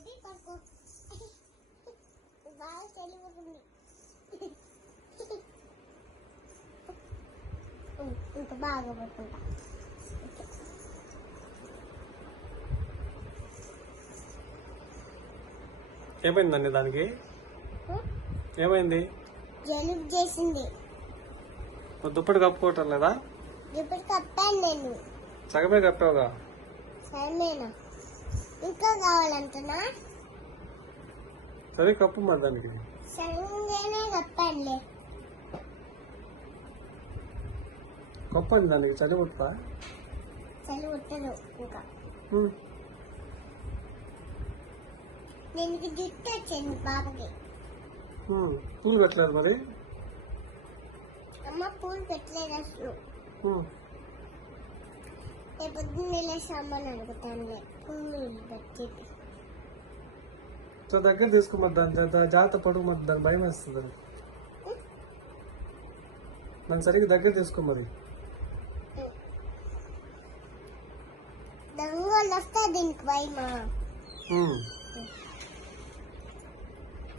Baby పడుకో బాగా చలిపోతుంది ఇంకా బాగా పడుకుంటా ఏమైందండి దానికి ఏమైంది జలుబు చేసింది దుప్పటి కప్పుకోవటం లేదా దుప్పటి కప్పాను నేను సగమే కప్పావుగా సరేనా ఇంకా కావాలంటున్నా సరే కప్పు మరి దానికి సరిగానే కప్పానులే కప్పండి దానికి చలి పుట్టా చలి పుట్టదు ఇంకా ఉమ్. దీనికి జుట్టు వచ్చింది పాపకి పూలు పెట్టలేదు మరి అమ్మ పూలు పెట్టలేదు అసలు ఉమ్. రేపు నెల సామాన్ అడుగుతానులే పూలు పెట్టి సో దగ్గర తీసుకోమని దాని జాగ్రత్త పడుకు మరి దానికి భయం వేస్తుంది దాన్ని సరిగ్గా దగ్గర తీసుకో మరి దొంగలు వస్తే దీనికి భయమా ఉమ్.